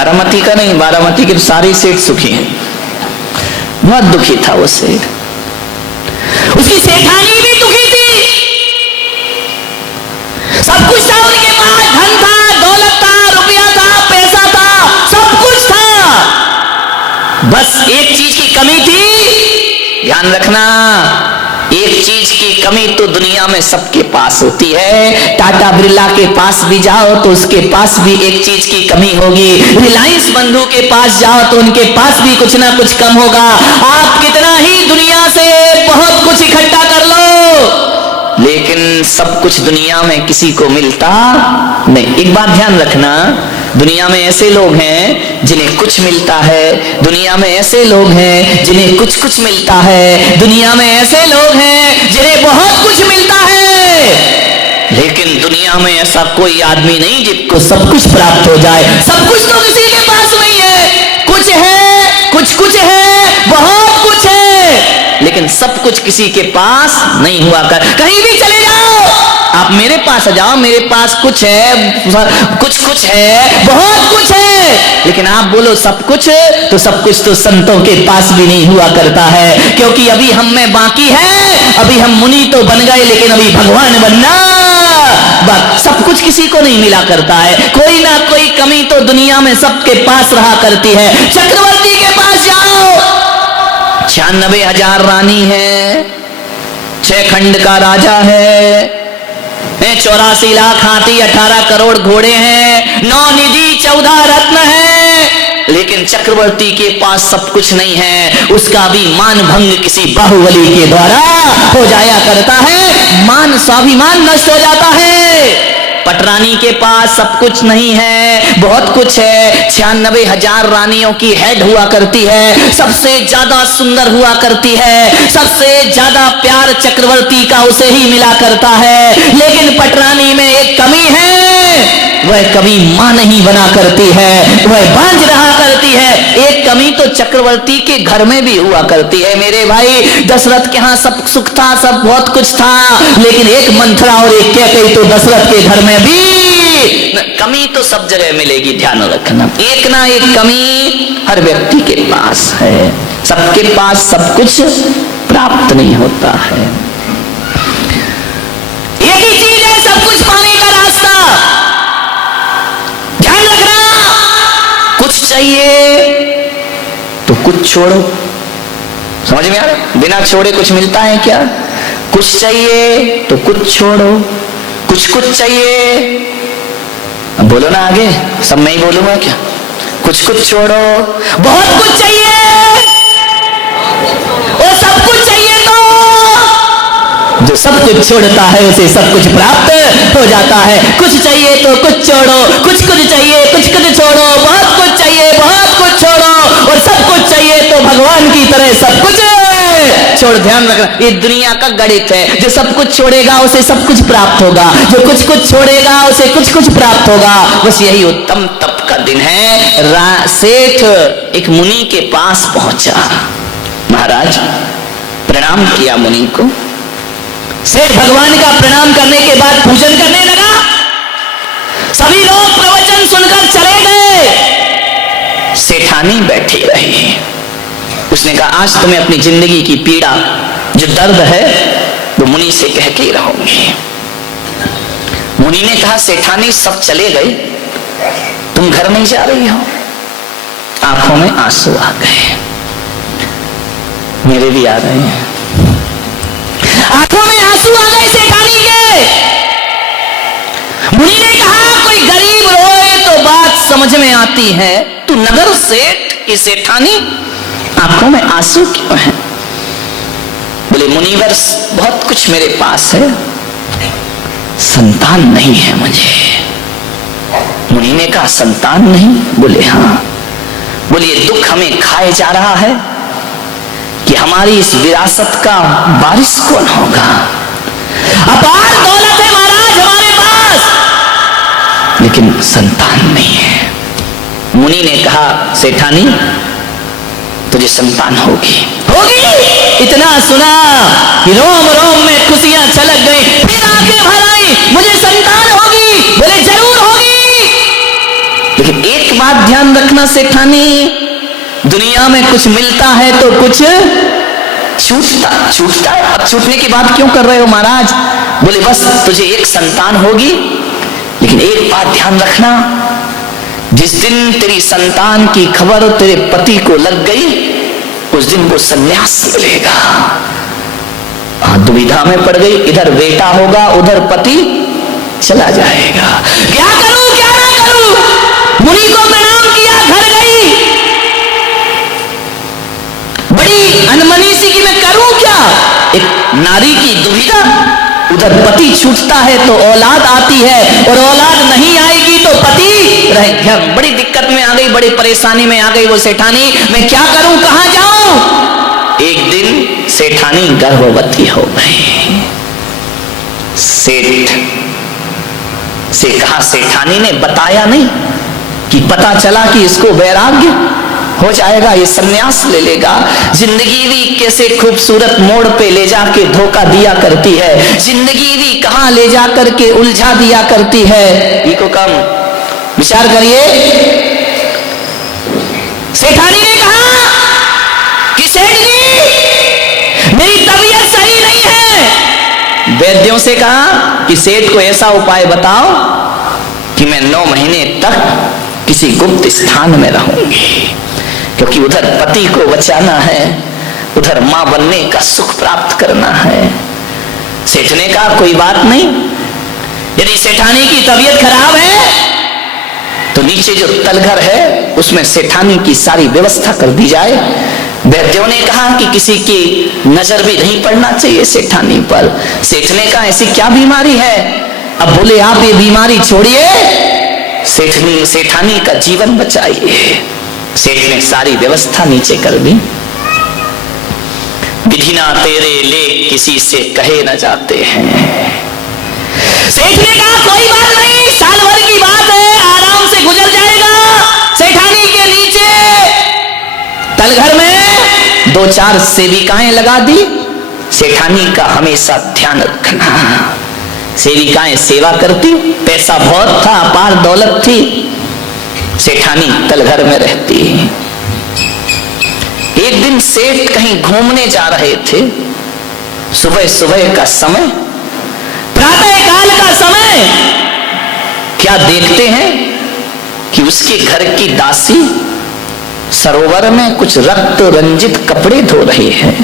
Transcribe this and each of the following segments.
बारामती का नहीं, बारामती के सारे सेठ सुखी हैं। बहुत दुखी था वो सेठ, उसकी सेठानी भी दुखी थी। सब कुछ था उनके पास, धन था, दौलत था, रुपया था, पैसा था, सब कुछ था, बस एक चीज की कमी थी। ध्यान रखना, एक चीज की कमी तो दुनिया में सबके पास होती है। टाटा बिरला के पास भी जाओ तो उसके पास भी एक चीज की कमी होगी। रिलायंस बंधु के पास जाओ तो उनके पास भी कुछ ना कुछ कम होगा। आप कितना ही दुनिया से बहुत कुछ इकट्ठा कर लो, लेकिन सब कुछ दुनिया में किसी को मिलता नहीं। एक बात ध्यान रखना, दुनिया में ऐसे लोग हैं जिन्हें कुछ मिलता है, दुनिया में ऐसे लोग हैं जिन्हें कुछ कुछ मिलता है, दुनिया में ऐसे लोग हैं जिन्हें बहुत कुछ मिलता है, लेकिन दुनिया में ऐसा कोई आदमी नहीं जिसको सब कुछ प्राप्त हो जाए। सब कुछ तो किसी के पास नहीं है, कुछ है, कुछ है, बहुत कुछ है, लेकिन सब कुछ किसी के पास नहीं हुआ कर। कहीं भी चले जाओ, आप मेरे पास आ जाओ, मेरे पास कुछ है, कुछ है, बहुत कुछ है, लेकिन आप बोलो सब कुछ, तो सब कुछ तो संतों के पास भी नहीं हुआ करता है, क्योंकि अभी हम में बाकी है। अभी हम मुनि तो बन गए, लेकिन अभी भगवान बनना बस। सब कुछ किसी को नहीं मिला करता है, कोई ना कोई कमी तो दुनिया में सबके पास रहा करती है। चक्रवर्ती के पास जाओ, 96,000 रानी है, 6 खंड का राजा है, 84 लाख हाथी, 18 करोड़ घोड़े हैं, 9 निधि, 14 रत्न है, लेकिन चक्रवर्ती के पास सब कुछ नहीं है। उसका भी मान भंग किसी बाहुबली के द्वारा हो जाया करता है, मान स्वाभिमान नष्ट हो जाता है। पटरानी के पास सब कुछ नहीं है, बहुत कुछ है, 96,000 रानियों की हेड हुआ करती है, सबसे ज्यादा सुंदर हुआ करती है, सबसे ज्यादा प्यार चक्रवर्ती का उसे ही मिला करता है, लेकिन पटरानी में एक कमी है, वह कभी मां नहीं बना करती है, वह बांझ रहा करती है। एक कमी तो चक्रवर्ती के घर में भी हुआ करती है मेरे भाई। दशरथ के यहाँ सब सुख था, सब बहुत कुछ था, लेकिन एक मंथरा और एक कैकेयी तो दशरथ के घर में भी कमी तो सब जगह मिलेगी। ध्यान रखना, एक ना एक कमी हर व्यक्ति के पास है, सबके पास सब कुछ प्राप्त नहीं होता है। एक ही चीज है सब कुछ पाने का रास्ता। ध्यान रखना, कुछ चाहिए तो कुछ छोड़ो। समझ में आ रहा? बिना छोड़े कुछ मिलता है क्या? कुछ चाहिए तो कुछ छोड़ो, कुछ चाहिए, अब बोलो ना आगे, सब मैं ही बोलूंगा क्या? कुछ छोड़ो, बहुत कुछ चाहिए और सब कुछ चाहिए, तो जो सब कुछ छोड़ता है उसे सब कुछ प्राप्त हो जाता है। कुछ चाहिए तो कुछ छोड़ो, कुछ चाहिए कुछ छोड़ो, बहुत कुछ चाहिए बहुत कुछ छोड़ो, और सब कुछ चाहिए तो भगवान की तरह सब कुछ छोड़। ध्यान रखना, ये दुनिया का गणित है, जो सब कुछ छोड़ेगा उसे सब कुछ प्राप्त होगा, जो कुछ छोड़ेगा उसे कुछ प्राप्त होगा। बस यही उत्तम तप का दिन है। सेठ एक मुनि के पास पहुंचा, महाराज प्रणाम किया मुनि को। सेठ भगवान का प्रणाम करने के बाद पूजन करने लगा। सभी लोग प्रवचन सुनकर चले गए, सेठानी बैठी रही। उसने कहा आज तुम्हें अपनी जिंदगी की पीड़ा, जो दर्द है, वो मुनि से कह के रहूंगी। मुनि ने कहा सेठानी सब चले गए, तुम घर नहीं जा रही हो? आंखों में आंसू आ गए, मेरे भी आ रहे हैं। आंखों में आंसू आ गए सेठानी के। मुनि ने कहा कोई गरीब रोए तो बात समझ में आती है, तू नगर सेठ की सेठानी, आंखों में आंसू क्यों है? बोले मुनिवर बहुत कुछ मेरे पास है, संतान नहीं है मुझे। मुनि ने कहा संतान नहीं? बोले हाँ। बोले ये दुख हमें खाए जा रहा है कि हमारी इस विरासत का वारिस कौन होगा? अपार दौलत है महाराज हमारे पास, लेकिन संतान नहीं है। मुनि ने कहा सेठानी तुझे संतान होगी। इतना सुना कि रोम रोम में खुशियां छलक गई, फिर आंखें भर आई, मुझे संतान होगी। बोले जरूर होगी, लेकिन एक बात ध्यान रखना सेठानी, दुनिया में कुछ मिलता है तो कुछ छूटता है। अब छूटने की बात क्यों कर रहे हो महाराज? बोले बस तुझे एक संतान होगी, लेकिन एक बात ध्यान रखना, जिस दिन तेरी संतान की खबर तेरे पति को लग गई उस दिन वो संन्यास लेगा। दुविधा में पड़ गई, इधर बेटा होगा उधर पति चला जाएगा, क्या करूं क्या ना करूं? मुनि को प्रणाम किया, घर गई, बड़ी अनमनी सी कि मैं करूं क्या? एक नारी की दुविधा, उधर पति छूटता है तो औलाद आती है, और औलाद नहीं आएगी तो पति रह गया। बड़ी दिक्कत में आ गई, बड़ी परेशानी में आ गई वो सेठानी, मैं क्या करूं कहां जाऊं? एक दिन सेठानी गर्भवती हो गई। सेठ से कहा, सेठानी ने बताया नहीं कि पता चला कि इसको वैराग्य हो जाएगा, ये सन्यास ले लेगा। जिंदगी भी कैसे खूबसूरत मोड़ पे ले जाके धोखा दिया करती है, जिंदगी भी कहां ले जा करके उलझा दिया करती है। ये को कम विचार करिए। सेठानी ने कहा कि सेठ जी मेरी तबीयत सही नहीं है। वैद्यों से कहा कि सेठ को ऐसा उपाय बताओ कि मैं 9 महीने तक किसी गुप्त स्थान में रहूंगी, क्योंकि उधर पति को बचाना है, उधर मां बनने का सुख प्राप्त करना है। सेठ ने कहा कोई बात नहीं, यदि सेठानी की तबीयत खराब है तो नीचे जो तलघर है उसमें सेठानी की सारी व्यवस्था कर दी जाए। वैद्यों ने कहा कि किसी की नजर भी नहीं पड़ना चाहिए सेठानी पर। सेठ ने कहा ऐसी क्या बीमारी है? अब बोले आप ये बीमारी छोड़िए, सेठानी का जीवन बचाइए। सेठ ने सारी व्यवस्था नीचे कर दी। विधि ना तेरे लेख किसी से कहे न जाते हैं। सेठ ने कहा कोई बात नहीं, साल भर की बात है, आराम से गुजर जाएगा। सेठानी के नीचे तलघर में 2-4 सेविकाएं लगा दी। सेठानी का हमेशा ध्यान रखना। सेविकाएं सेवा करती, पैसा बहुत था, अपार दौलत थी, सेठानी तलघर में रहती। एक दिन सेठ कहीं घूमने जा रहे थे, सुबह सुबह का समय, प्रातः काल का समय। क्या देखते हैं कि उसके घर की दासी सरोवर में कुछ रक्त रंजित कपड़े धो रही है।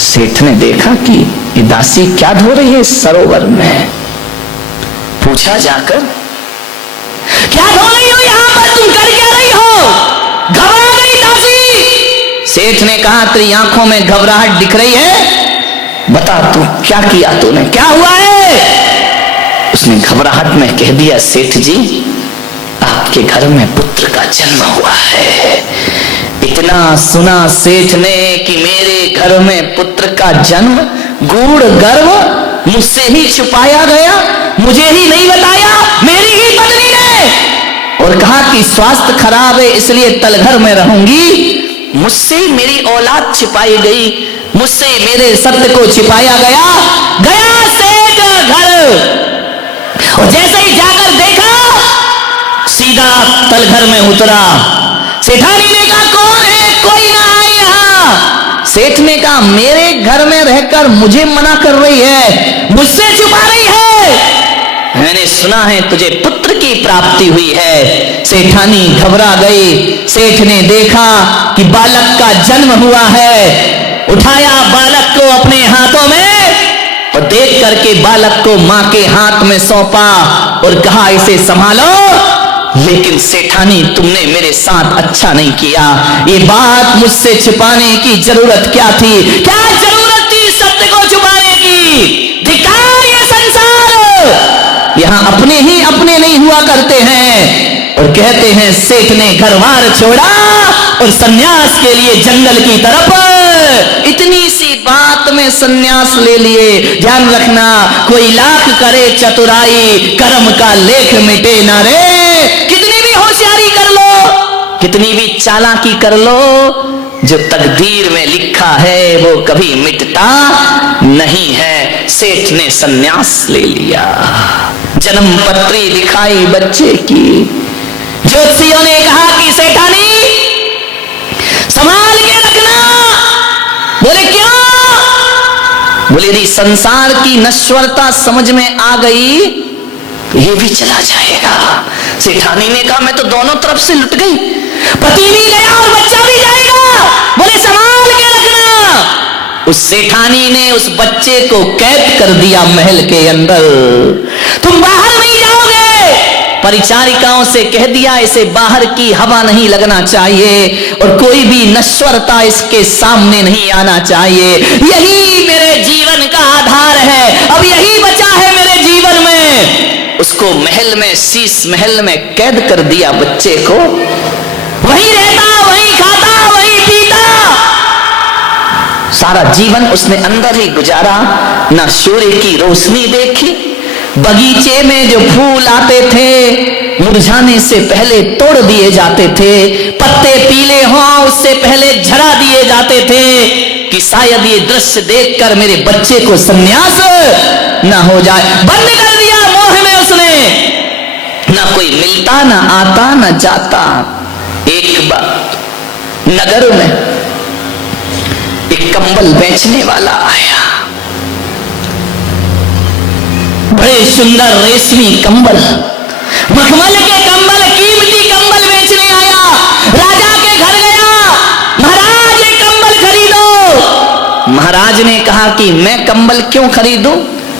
सेठ ने देखा कि ये दासी क्या धो रही है सरोवर में। पूछा जाकर, क्या धो रही हो यहाँ पर, तुम कर क्या रही हो? घबरा गई दासी। सेठ ने कहा तेरी आंखों में घबराहट दिख रही है, बता तू क्या किया तूने, क्या हुआ है? उसने घबराहट में कह दिया, सेठ जी आपके घर में पुत्र का जन्म हुआ है। इतना सुना सेठ ने कि मेरे घर में पुत्र का जन्म, गूढ़ गर्व मुझसे ही छुपाया गया, मुझे ही नहीं बताया, मेरी ही पत्नी ने। और कहा कि स्वास्थ्य खराब है इसलिए तलघर में रहूंगी। मुझसे मेरी औलाद छिपाई गई, मुझसे मेरे सत्य को छिपाया गया सेठ घर। और जैसे ही जाकर देखा सीधा तलघर में उतरा। सेठानी ने कहा कौन है, कोई ना आए यहाँ। सेठ ने कहा मेरे घर में रहकर मुझे मना कर रही है, मुझसे छुपा रही है। मैंने सुना है तुझे पुत्र की प्राप्ति हुई है। सेठानी घबरा गई। सेठ ने देखा कि बालक का जन्म हुआ है, उठाया बालक को अपने हाथों में और देख करके बालक को मां के हाथ में सौंपा और कहा इसे संभालो। लेकिन सेठानी तुमने मेरे साथ अच्छा नहीं किया, ये बात मुझसे छुपाने की जरूरत क्या थी? क्या जरूरत थी सत्य को छुपाने की? धिक्कार ये संसार, यहाँ अपने ही अपने नहीं हुआ करते हैं। और कहते हैं सेठ ने घर बार छोड़ा और सन्यास के लिए जंगल की तरफ। इतनी सी बात में सन्यास ले लिए। ध्यान रखना, कोई लाख करे चतुराई, कर्म का लेख मिटे ना रे। कितनी भी होशियारी कर लो, कितनी भी चालाकी कर लो, जो तकदीर में लिखा है वो कभी मिटता नहीं है। सेठ ने सन्यास ले लिया, जन्म पत्री दिखाई बच्चे की, ज्योतिषियों ने कहा कि सेठानी संभाल के रखना। बोले क्यों? बोले यदि संसार की नश्वरता समझ में आ गई ये भी चला जाएगा। सेठानी ने कहा मैं तो दोनों तरफ से लुट गई, पति भी गया और बच्चा भी जाएगा। बोले संभाल के रखना। उस सेठानी ने उस बच्चे को कैद कर दिया महल के अंदर। तुम बाहर नहीं जाओगे। परिचारिकाओं से कह दिया इसे बाहर की हवा नहीं लगना चाहिए और कोई भी नश्वरता इसके सामने नहीं आना चाहिए। यही मेरे जीवन का आधार है, अब यही बचा है मेरे जीवन में। उसको महल में, शीश महल में कैद कर दिया बच्चे को। वही रहता, वही खाता, वही पीता, सारा जीवन उसने अंदर ही गुजारा। ना सूर्य की रोशनी देखी, बगीचे में जो फूल आते थे मुरझाने से पहले तोड़ दिए जाते थे, पत्ते पीले हों उससे पहले झड़ा दिए जाते थे कि शायद ये दृश्य देखकर मेरे बच्चे को संन्यास ना हो जाए। बंद कर दिया मोह में उसने। ना कोई मिलता, ना आता, ना जाता। एक बार नगर में एक कंबल बेचने वाला आया, बड़े सुंदर रेशमी कंबल, मखमल के कंबल, कीमती कंबल बेचने आया। राजा के घर गया, महाराज ये कंबल खरीदो। महाराज ने कहा कि मैं कंबल क्यों खरीदूं,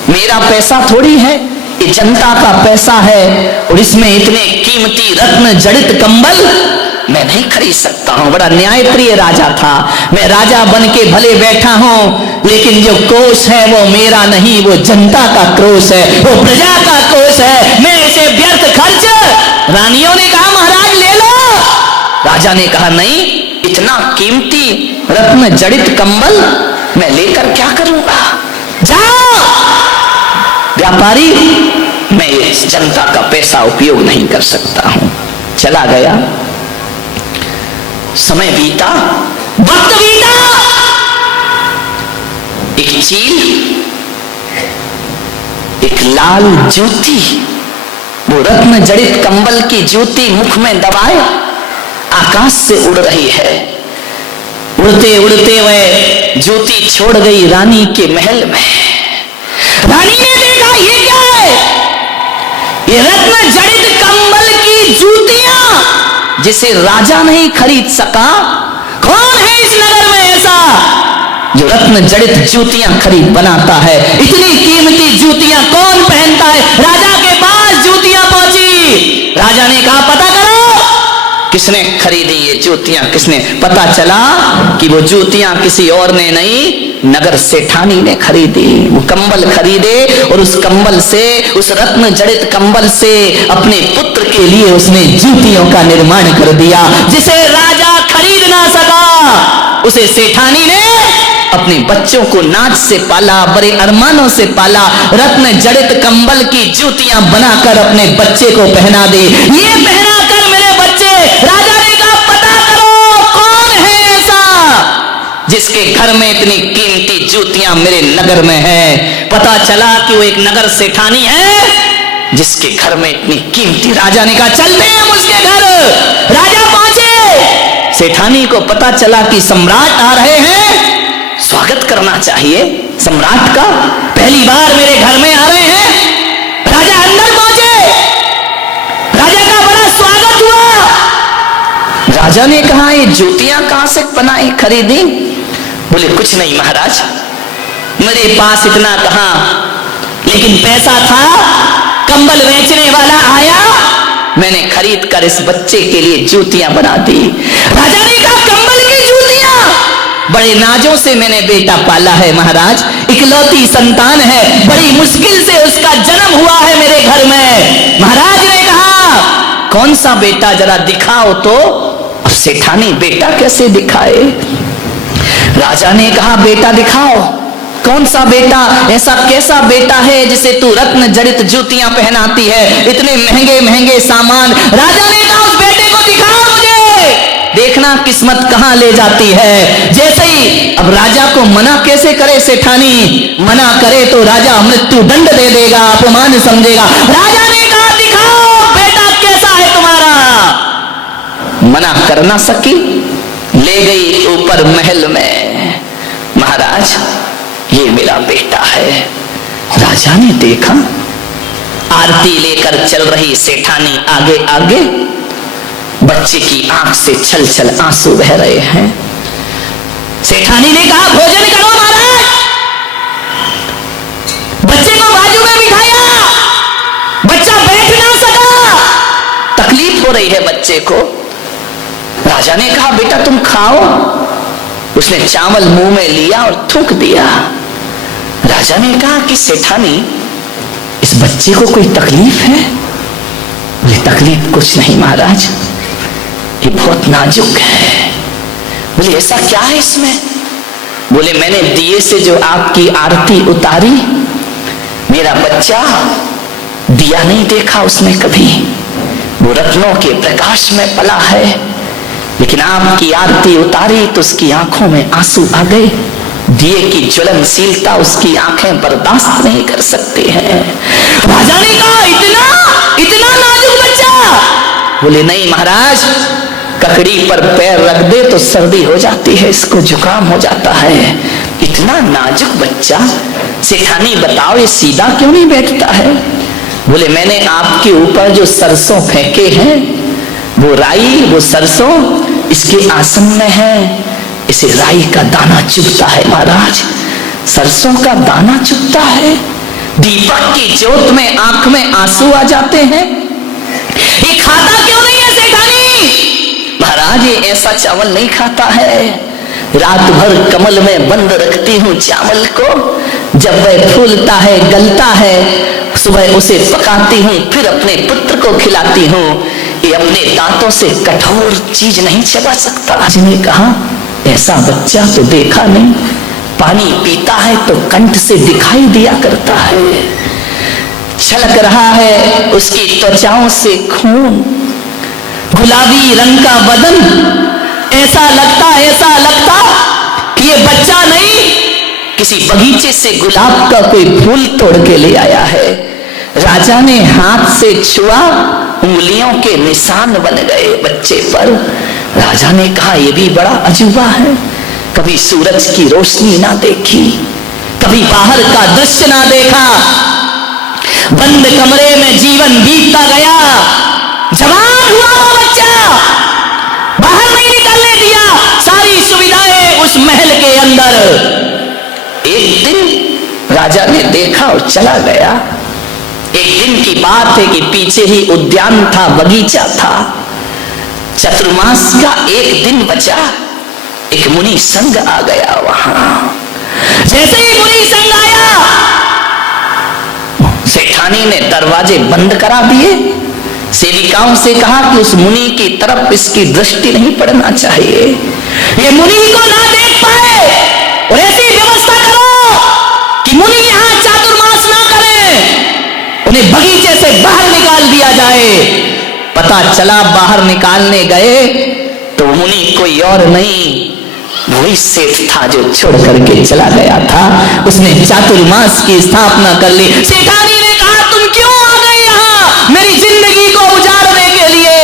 मेरा पैसा थोड़ी है, ये जनता का पैसा है और इसमें इतने कीमती रत्न जड़ित कंबल मैं नहीं खरीद सकता हूं। बड़ा न्यायप्रिय राजा था। मैं राजा बन के भले बैठा हूं लेकिन जो कोष है वो मेरा नहीं, वो जनता का कोष है, वो प्रजा का कोष है। मैं इसे व्यर्थ खर्च। रानियों ने कहा महाराज ले लो। राजा ने कहा नहीं, इतना कीमती रत्न जड़ित कंबल मैं लेकर क्या करूंगा। जाओ व्यापारी, मैं इस जनता का पैसा उपयोग नहीं कर सकता हूं। चला गया। समय बीता, वक्त बीता। एक चील, एक लाल जूती, वो रत्न जड़ित कंबल की जूती मुख में दबाए आकाश से उड़ रही है। उड़ते उड़ते वह जूती छोड़ गई रानी के महल में। रानी ने देखा ये क्या है, ये रत्न जड़ित कंबल की जूतियां जिसे राजा नहीं खरीद सका। कौन है इस नगर में ऐसा जो रत्न जड़ित जूतियां खरीद बनाता है? इतनी कीमती जूतियां कौन पहनता है? राजा के पास जूतियां पहुंची। राजा ने कहा पता करो किसने खरीदी ये जूतियां, किसने? पता चला कि वो जूतियां किसी और ने नहीं, नगर सेठानी ने खरीदी। वो कंबल खरीदे और उस कंबल से, उस रत्न जड़ित कंबल से अपने पुत्र के लिए उसने जूतियों का निर्माण कर दिया। जिसे राजा खरीद ना सका उसे सेठानी ने अपने बच्चों को नाच से पाला, बड़े अरमानों से पाला। रत्न जड़ित कंबल की जूतियां बनाकर अपने बच्चे को पहना दे। ये पहना कर मेरे बच्चे। राजा ने कहा पता करो कौन है ऐसा जिसके घर में इतनी कीमती जूतियां मेरे नगर में है। पता चला कि वो एक नगर सेठानी है जिसके घर में इतनी कीमती। राजा ने कहा चलते हैं उसके घर। राजा पहुंचे। सेठानी को पता चला कि सम्राट आ रहे हैं, स्वागत करना चाहिए सम्राट का। पहली बार मेरे घर में आ रहे हैं। राजा अंदर पहुंचे। राजा का बड़ा स्वागत हुआ। राजा ने कहा ये जूतियां कहां से बनाई, खरीदी? बोले कुछ नहीं महाराज, मेरे पास इतना कहां, लेकिन पैसा था। कंबल बेचने वाला आया, मैंने खरीद कर इस बच्चे के लिए जूतियां बना दी। राजा ने कहा कंबल की जूतियां? बड़े नाजों से मैंने बेटा पाला है महाराज, इकलौती संतान है, बड़ी मुश्किल से उसका जन्म हुआ है मेरे घर में। महाराज ने कहा कौन सा बेटा, जरा दिखाओ तो। अब सेठानी बेटा कैसे दिखाए? राजा ने कहा बेटा दिखाओ। कौन सा बेटा, ऐसा कैसा बेटा है जिसे तू रत्न जड़ित जूतियां पहनाती है, इतने महंगे महंगे सामान? राजा ने कहा उस बेटे को दिखाओ मुझे, देखना किस्मत कहां ले जाती है। जैसे ही अब राजा को मना कैसे करे सेठानी, मना करे तो राजा मृत्यु दंड दे देगा, अपमान समझेगा। राजा ने कहा दिखाओ बेटा कैसा है तुम्हारा। मना कर ना सकी, ले गई ऊपर महल में। महाराज ये मेरा बेटा है। राजा ने देखा आरती लेकर चल रही सेठानी आगे आगे, बच्चे की आंख से छल छल आंसू बह रहे हैं। सेठानी ने कहा भोजन करो महाराज। बच्चे को बाजू में बिठाया, बच्चा बैठ ना सका, तकलीफ हो रही है बच्चे को। राजा ने कहा बेटा तुम खाओ। उसने चावल मुंह में लिया और थूक दिया। राजा ने कहा कि सेठानी इस बच्चे को कोई तकलीफ है? बोले तकलीफ कुछ नहीं महाराज, ये बहुत नाजुक है। बोले ऐसा क्या है इसमें? बोले मैंने दिए से जो आपकी आरती उतारी, मेरा बच्चा दिया नहीं देखा उसने कभी, वो रत्नों के प्रकाश में पला है, लेकिन आपकी आरती उतारी तो उसकी आंखों में आंसू आ गए। दिए की ज्वलनशीलता उसकी आंखें बर्दाश्त नहीं कर सकती हैं। राजा ने कहा इतना इतना नाजुक बच्चा? बोले नहीं महाराज, ककड़ी पर पैर रख दे तो सर्दी हो जाती है, इसको जुकाम हो जाता है। इतना नाजुक बच्चा, सेठानी बताओ ये सीधा क्यों नहीं बैठता है? बोले मैंने आपके ऊपर जो सरसों फेंके हैं, वो राई वो सरसों इसके आसन में है, इसे राई का दाना चुभता है महाराज, सरसों का दाना चुभता है। दीपक की ज्योत में आंख में आंसू आ जाते हैं। ये खाता क्यों नहीं है सेठानी? महाराज ये ऐसा चावल नहीं खाता है, रात भर कमल में बंद रखती हूँ चावल को, जब वह फूलता है गलता है, सुबह उसे पकाती हूँ, फिर अपने पुत्र को खिलाती हूँ। ये अपने दांतों से कठोर चीज नहीं चबा सकता। जिन्हें कहा ऐसा बच्चा तो देखा नहीं, पानी पीता है तो कंठ से दिखाई दिया करता है, छलक रहा है उसकी त्वचाओं से खून, गुलाबी रंग का बदन, ऐसा लगता कि ये बच्चा नहीं किसी बगीचे से गुलाब का कोई फूल तोड़ के ले आया है। राजा ने हाथ से छुआ, उंगलियों के निशान बन गए बच्चे पर। राजा ने कहा यह भी बड़ा अजूबा है, कभी सूरज की रोशनी ना देखी, कभी बाहर का दृश्य ना देखा, बंद कमरे में जीवन बीतता गया, जवान हुआ वो बच्चा, बाहर नहीं निकलने दिया, सारी सुविधाएं उस महल के अंदर। एक दिन राजा ने देखा और चला गया। एक दिन की बात है कि पीछे ही उद्यान था, बगीचा था, चतुर्मास का एक दिन बचा, एक मुनि संघ आ गया वहां। जैसे ही मुनि संघ आया, सेठानी ने दरवाजे बंद करा दिए, सेविकाओं से कहा कि उस मुनि की तरफ इसकी दृष्टि नहीं पड़ना चाहिए, ये मुनि को ना देख पाए, और ऐसी व्यवस्था करो कि मुनि यहां चातुर्मास ना करें, उन्हें बगीचे से बाहर निकाल दिया जाए। पता चला बाहर निकालने गए तो मुनि कोई और नहीं, वही सेठ था जो छोड़ करके चला गया था। उसने चातुर्मास की स्थापना कर ली। सेठानी ने कहा तुम क्यों आ गए यहाँ मेरी जिंदगी को उजाड़ने के लिए?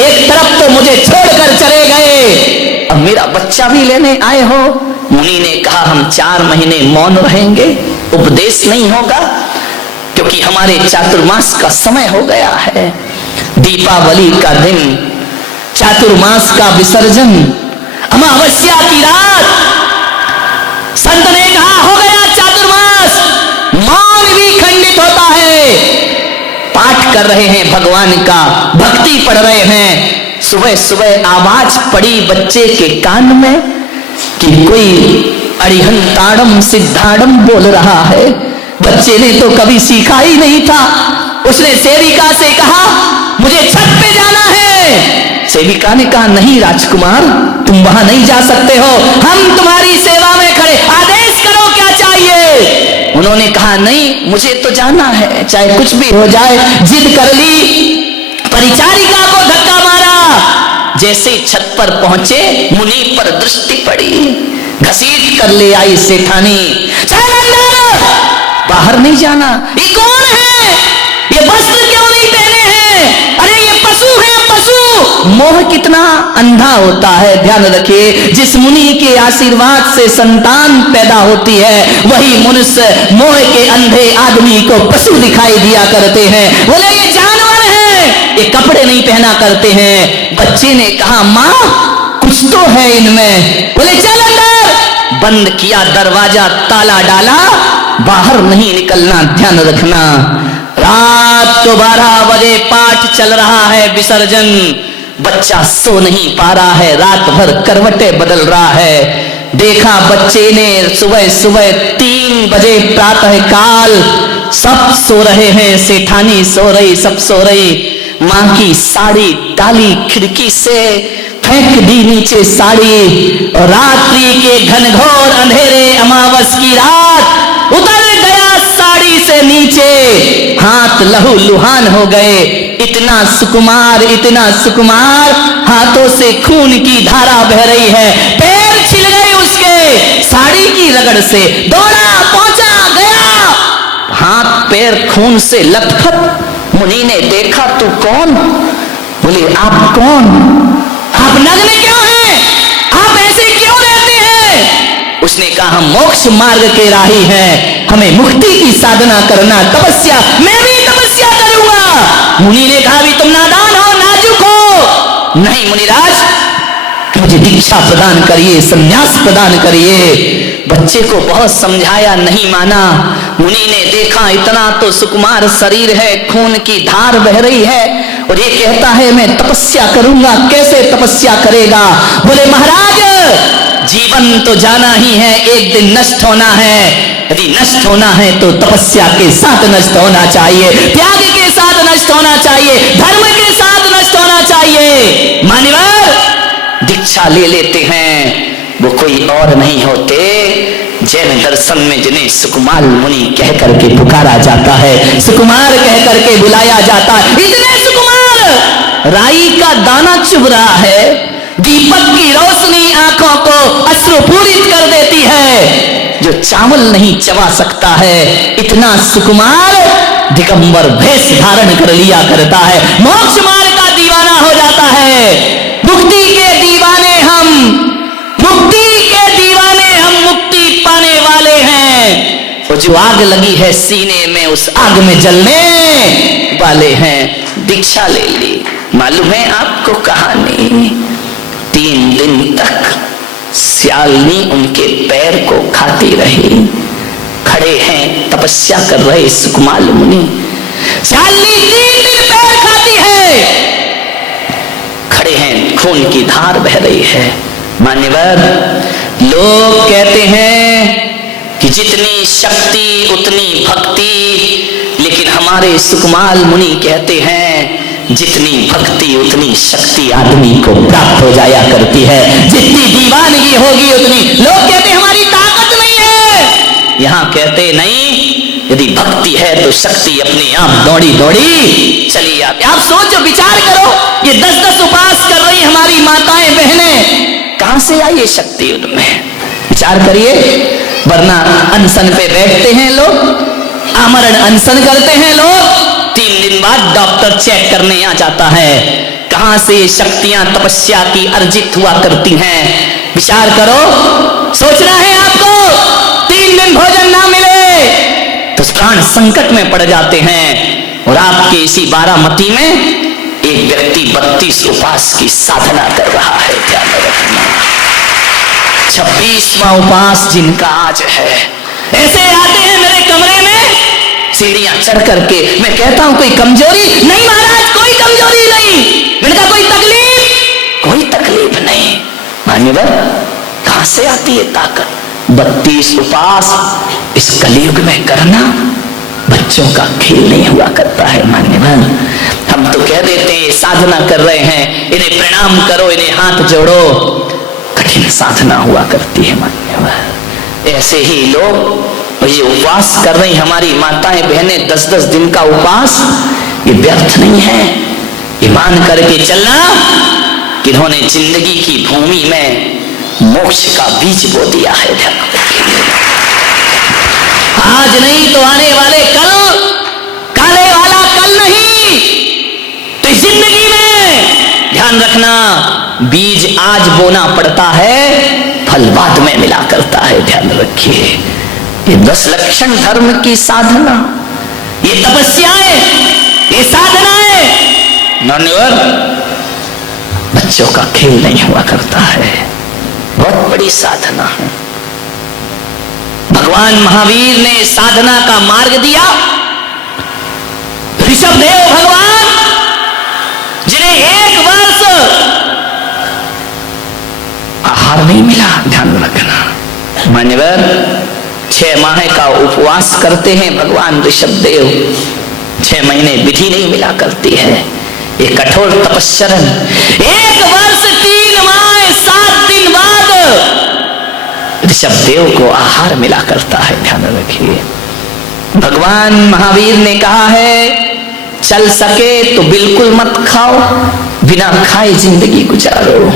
एक तरफ तो मुझे छोड़कर चले गए, अब मेरा बच्चा भी लेने आए हो। मुनि ने कहा हम 4 महीने मौन रहेंगे, उपदेश नहीं होगा, क्योंकि हमारे चातुर्मास का समय हो गया है। दीपावली का दिन, चातुर्मास का विसर्जन, अमावस्या की रात, संत ने कहा हो गया चातुर्मास, मौन भी खंडित होता है। पाठ कर रहे हैं भगवान का, भक्ति पढ़ रहे हैं, सुबह सुबह आवाज पड़ी बच्चे के कान में कि कोई अरिहंताड़म सिद्धाड़म बोल रहा है। बच्चे ने तो कभी सीखा ही नहीं था। उसने सेविका से कहा मुझे छत पे जाना है। सेविका ने कहा नहीं राजकुमार, तुम वहां नहीं जा सकते हो, हम तुम्हारी सेवा में खड़े, आदेश करो क्या चाहिए। उन्होंने कहा नहीं मुझे तो जाना है, चाहे कुछ भी हो जाए। जिद कर ली, परिचारिका को धक्का मारा। जैसे छत पर पहुंचे, मुनि पर दृष्टि पड़ी, घसीट कर ले आई सेठानी, चल अंदर, बाहर नहीं जाना। ये कौन है? ये वस्त्र क्यों नहीं पहने हैं? अरे ये पशु है, पशु, मोह कितना अंधा होता है। ध्यान रखिए, जिस मुनि के आशीर्वाद से संतान पैदा होती है वही मनुष्य मोह के अंधे आदमी को पशु दिखाई दिया करते हैं। बोले ये जानवर है, ये कपड़े नहीं पहना करते हैं। बच्चे ने कहा माँ कुछ तो है इनमें। बोले चल अंदर। बंद किया दरवाजा, ताला डाला, बाहर नहीं निकलना। ध्यान रखना, रात को 12 बजे पाठ चल रहा है विसर्जन। बच्चा सो नहीं पा रहा है, रात भर करवटें बदल रहा है। देखा बच्चे ने सुबह सुबह 3 बजे प्रातः काल, सब सो रहे हैं, सेठानी सो रही, सब सो रही। मां की साड़ी डाली खिड़की से, फेंक दी नीचे साड़ी, और रात्रि के घनघोर अंधेरे अमावस की रात उतर गया साड़ी से नीचे, हाथ लहू लुहान हो गए। इतना सुकुमार, इतना सुकुमार, हाथों से खून की धारा बह रही है। पैर छिल गए उसके साड़ी की रगड़ से। दौड़ा, पहुंचा, गया, हाथ पैर खून से लथपथ। मुनि ने देखा तू कौन? बोले आप कौन? आप नग्न क्यों हैं? आप ऐसे क्यों रहते हैं? उसने कहा हम मोक्ष मार्ग के राही हैं, हमें मुक्ति की साधना करना, तपस्या, मैं भी तपस्या करूंगा। मुनि ने कहा भी तुम नादान हो, नाजुक हो। नहीं मुनिराज, मुझे दीक्षा प्रदान करिए, संन्यास प्रदान करिए। बच्चे को बहुत समझाया, नहीं माना। मुनि ने देखा इतना तो सुकुमार शरीर है, खून की धार बह रही है, और ये कहता है मैं तपस्या करूंगा। कैसे तपस्या करेगा? बोले महाराज जीवन तो जाना ही है, एक दिन नष्ट होना है। यदि नष्ट होना है तो तपस्या के साथ नष्ट होना चाहिए, त्याग के साथ नष्ट होना चाहिए, धर्म के साथ नष्ट होना चाहिए। मान्यवर दीक्षा ले लेते हैं, वो कोई और नहीं होते, जैन दर्शन में जिन्हें सुकुमार मुनि कह करके पुकारा जाता है, सुकुमार कह करके बुलाया जाता है। इतने सुकुमार, राई का दाना चुभ रहा है, दीपक की रोशनी आंखों को अश्रुपूरित कर देती है, जो चावल नहीं चबा सकता है। इतना सुकुमार दिगंबर भेष धारण कर लिया करता है, मोक्ष मार्ग का दीवाना हो जाता है। मुक्ति के दीवाने हम, मुक्ति के दीवाने हम, मुक्ति पाने वाले हैं। वो जो आग लगी है सीने में, उस आग में जलने वाले हैं। दीक्षा ले ली। मालूम है आपको कहानी, 3 दिन तक स्यालनी उनके पैर को खाती रही। खड़े हैं, तपस्या कर रहे सुकुमार मुनि, स्यालनी 3 दिन पैर खाती है। खड़े हैं, खून की धार बह रही है। मान्यवर लोग कहते हैं कि जितनी शक्ति उतनी भक्ति, लेकिन हमारे सुकुमार मुनि कहते हैं जितनी भक्ति उतनी शक्ति आदमी को प्राप्त हो जाया करती है। जितनी दीवानगी होगी उतनी, लोग कहते हमारी ताकत नहीं है, यहां कहते नहीं, यदि भक्ति है तो शक्ति अपने आप दौड़ी दौड़ी चली आती। आप सोचो, विचार करो, ये 10-10 उपवास कर रही हमारी माताएं बहनें, कहां से आई ये शक्ति उनमें? विचार करिए। वरना अनशन पे बैठते हैं लोग, आमरण अनशन करते हैं लोग, 3 दिन बाद डॉक्टर चेक करने आ जाता है, कहां से ये शक्तियां तपस्या की अर्जित हुआ करती हैं। विचार करो, सोचना है आपको, 3 दिन भोजन ना मिले तो प्राण संकट में पड़ जाते हैं। और आपके इसी बारामती में एक व्यक्ति 32 उपवास की साधना कर रहा है। ध्यान रखना, 26वां उपवास जिनका आज है। ऐसे आते हैं मेरे कमरे में सीढ़ियां चढ़ करके, मैं कहता हूं कोई कमजोरी नहीं महाराज, कोई कमजोरी नहीं। मैंने कहा कोई तकलीफ? कोई तकलीफ नहीं। मान्यवर कहां से आती है ताकत? 32 उपवास इस कलयुग में करना बच्चों का खेल नहीं हुआ करता है। मान्यवर हम तो कह देते हैं साधना कर रहे हैं, इन्हें प्रणाम करो, इन्हें हाथ जोड़ो, कठिन साधना हुआ करती है। मान्यवर ऐसे ही लोग ये उपवास कर रही हमारी माताएं बहनें, 10-10 दिन का उपवास, ये व्यर्थ नहीं है। ये मान करके चलना कि इन्होंने जिंदगी की भूमि में मोक्ष का बीज बो दिया है। आज नहीं तो आने वाले कल, काले वाला कल नहीं, तो जिंदगी में ध्यान ध्यान रखना, बीज आज बोना पड़ता है, फल बाद में मिला करता है। ध्यान रखिए, ये 10 लक्षण धर्म की साधना, ये तपस्याएं, ये साधनाएं मान्यवर बच्चों का खेल नहीं हुआ करता है, बहुत बड़ी साधना है। भगवान महावीर ने साधना का मार्ग दिया। ऋषभदेव भगवान जिन्हें 1 वर्ष आहार नहीं मिला, ध्यान रखना मान्यवर, 6 माह का उपवास करते हैं भगवान ऋषभदेव, 6 महीने विधि नहीं मिला करती है, ये कठोर तपस्चरण। 1 वर्ष 3 माह 7 दिन बाद ऋषभदेव को आहार मिला करता है। ध्यान रखिए, भगवान महावीर ने कहा है चल सके तो बिल्कुल मत खाओ, बिना खाए जिंदगी गुजारो।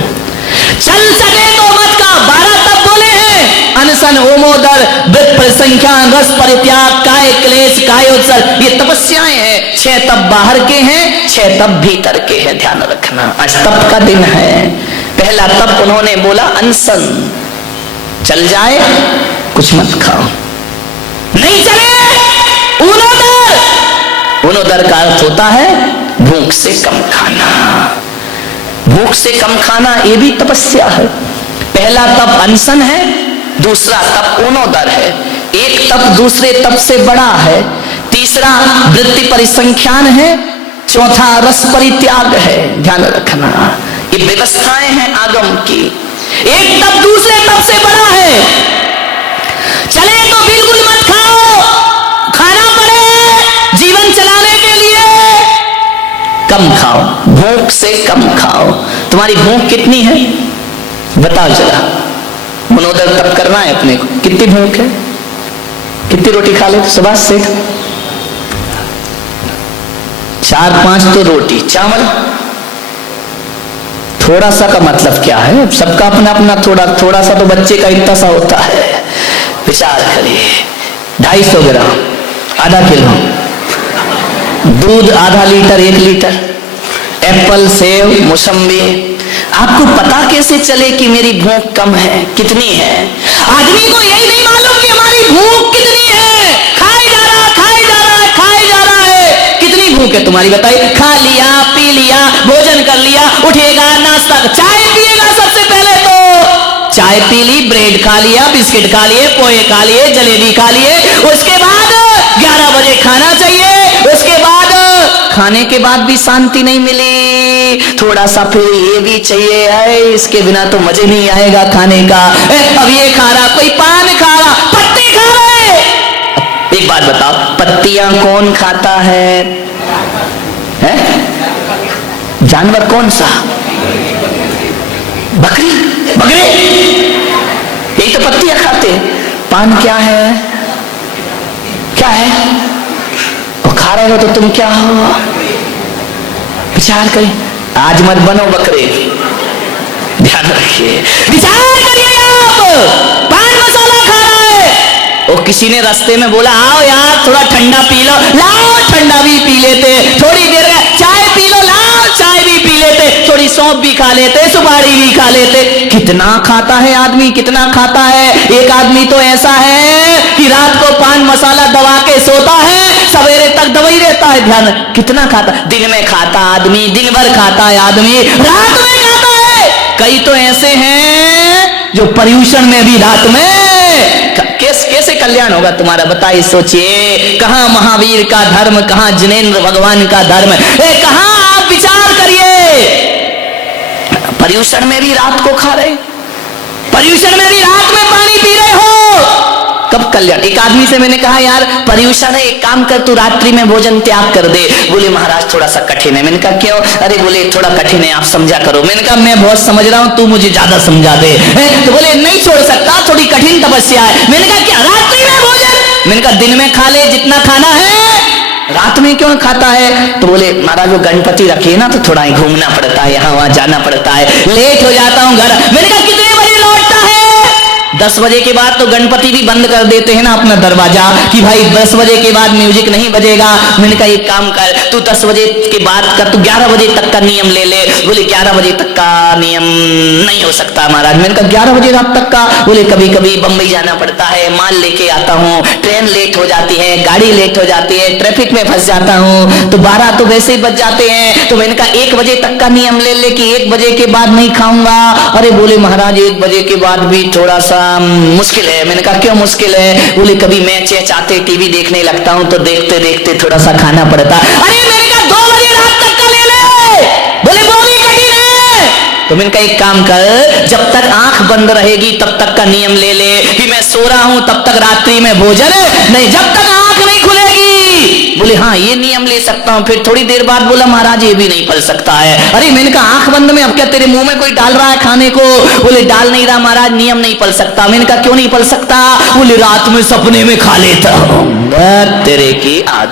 चल सके तो मत खाओ, 12 तप बोले हैं, अनशन, होमोदर, व्रत, परिसंख्यान, रस परित्याग, काय क्लेश, कायोत्सर्ग, ये तपस्याएं हैं। 6 तप बाहर के हैं, 6 तप भीतर के हैं। ध्यान रखना, आज तप का दिन है। पहला तप उन्होंने बोला अनशन, चल जाए कुछ मत खाओ, नहीं चले ऊनोदर। ऊनोदर का अर्थ होता है भूख से कम खाना, भूख से कम खाना ये भी तपस्या है। पहला तप अनशन है, दूसरा तप ऊनोदर है। एक तप दूसरे तप से बड़ा है, तीसरा वृत्ति परिसंख्यान है, चौथा रस परित्याग है। ध्यान रखना, ये व्यवस्थाएं हैं आगम की। एक तप दूसरे तप से बड़ा है। चले तो बिल्कुल मत खाओ, खाना पड़े जीवन चलाने के लिए, कम खाओ, भूख से कम खाओ। तुम्हारी भूख कितनी है बताओ जरा, मनोदर तप करना है अपने को, कितनी भूख है, कितनी रोटी खा ले सुबह से? 4-5 तो रोटी, चावल थोड़ा सा का मतलब क्या है, सबका अपना अपना थोड़ा सा, तो बच्चे का इतना सा होता है। विचार करिए, 250 ग्राम, आधा किलो दूध, आधा लीटर, 1 लीटर, एप्पल, सेब, मौसम्बी। आपको पता कैसे चले कि मेरी भूख कम है, कितनी है? आदमी को यही नहीं मालूम कि हमारी भूख कितनी है। खाए जा रहा, खाए जा रहा है, खाए जा रहा है। कितनी भूख है तुम्हारी बताइए? खा लिया, पी लिया, भोजन कर लिया, उठेगा, नाश्ता, चाय पिएगा, सबसे पहले तो चाय पी ली, ब्रेड खा लिया, बिस्किट खा लिए, पोहे खा लिए, जलेबी खा लिए, उसके बाद 11 बजे खाना चाहिए, उसके बाद खाने के बाद भी शांति नहीं मिली, थोड़ा सा फिर ये भी चाहिए है, इसके बिना तो मजे नहीं आएगा खाने का। अब ये खा रहा, कोई पान खा रहा, पत्ते खा रहे। एक बात बताओ, पत्तियां कौन खाता है? जानवर कौन सा? बकरी, बकरे, यही तो पत्तियां खाते हैं। पान क्या है? क्या है? और खा रहे हो तो तुम क्या हो? विचार करें, आज मत बनो बकरे, ध्यान रखिए, विचार करिए। आप पान मसाला खा रहे हैं, और किसी ने रास्ते में बोला आओ यार थोड़ा ठंडा पी लो, लाओ ठंडा भी पी लेते, थोड़ी देर चाय पी लो, लाओ चाय भी पी लेते, थोड़ी सौंफ भी खा लेते, सुपारी भी खा लेते। कितना खाता है आदमी, कितना खाता है? एक आदमी तो ऐसा है कि रात को पान मसाला दबा के सोता है, सवेरे तक दबाई रहता है। ध्यान, कितना खाता? दिन में खाता आदमी, दिन भर खाता है आदमी, रात में खाता है। कई तो ऐसे हैं जो पर्यूषण में भी रात में। कैसे कल्याण होगा तुम्हारा बताइए, सोचिए। कहां महावीर का धर्म, कहां जिनेंद्र भगवान का धर्म, कहां आप विचार करिए। पर्यूषण में भी रात को खा रहे, पर्यूषण में भी रात में पानी पी रहे हो, कब कल्याण? एक आदमी से मैंने कहा यार पर्यूषण है, एक काम कर तू रात्रि में भोजन त्याग कर दे। बोले महाराज थोड़ा सा कठिन है। मैंने कहा क्यों? अरे बोले थोड़ा कठिन है, आप समझा करो। मैंने कहा मैं बहुत समझ रहा हूं, तू मुझे ज्यादा समझा दे। तो बोले नहीं छोड़ सकता, थोड़ी कठिन तपस्या है। मैंने कहा क्या रात्रि में भोजन? मैंने कहा दिन में खा ले जितना खाना है, रात में क्यों खाता है? तो बोले महाराज वो गणपति रखिए ना, तो थोड़ा ही घूमना पड़ता है, यहाँ वहां जाना पड़ता है, लेट हो जाता हूँ घर। मैंने कहा कितने बजे लौटता है? 10 बजे के बाद तो गणपति भी बंद कर देते हैं ना अपना दरवाजा कि भाई 10 बजे के बाद म्यूजिक नहीं बजेगा। मैंने कहा एक काम कर, तू 10 बजे के बाद का तू 11 बजे तक का नियम ले ले। बोले 11 बजे तक का नियम नहीं हो सकता महाराज। मैंने कहा 11 बजे रात तक का? बोले कभी कभी बंबई जाना पड़ता है, माल लेके आता हूँ, ट्रेन लेट हो जाती है, गाड़ी लेट हो जाती है, ट्रैफिक में फंस जाता हूँ, तो 12 तो वैसे ही बच जाते हैं। तो मैंने कहा 1 बजे तक का नियम ले ले कि 1 बजे के बाद नहीं खाऊंगा। अरे बोले महाराज 1 बजे के बाद भी थोड़ा सा मुश्किल है। मैंने कहा क्यों मुश्किल है? बोले कभी मैं चाहते टीवी देखने लगता हूं तो देखते देखते थोड़ा सा खाना पड़ता। अरे मैंने कहा 2 बजे रात तक का ले ले। बोले वो भी कठिन है। तो मैंने कहा एक काम कर, जब तक आंख बंद रहेगी तब तक का नियम ले ले कि मैं सो रहा हूं तब तक रात्रि में भोजन नहीं, जब तक आंख नहीं खुलेगी। बोले हाँ ये नियम ले सकता हूं। फिर थोड़ी देर बाद बोला महाराज ये भी नहीं फल सकता है। अरे मैंने कहा आंख बंद में अब क्या तेरे मुंह में कोई डाल रहा है खाने को? बोले डाल नहीं रहा महाराज, नियम नहीं फल सकता। मैंने कहा क्यों नहीं फल सकता? बोले रात में सपने में खा लेता हूं। तेरे की आदत।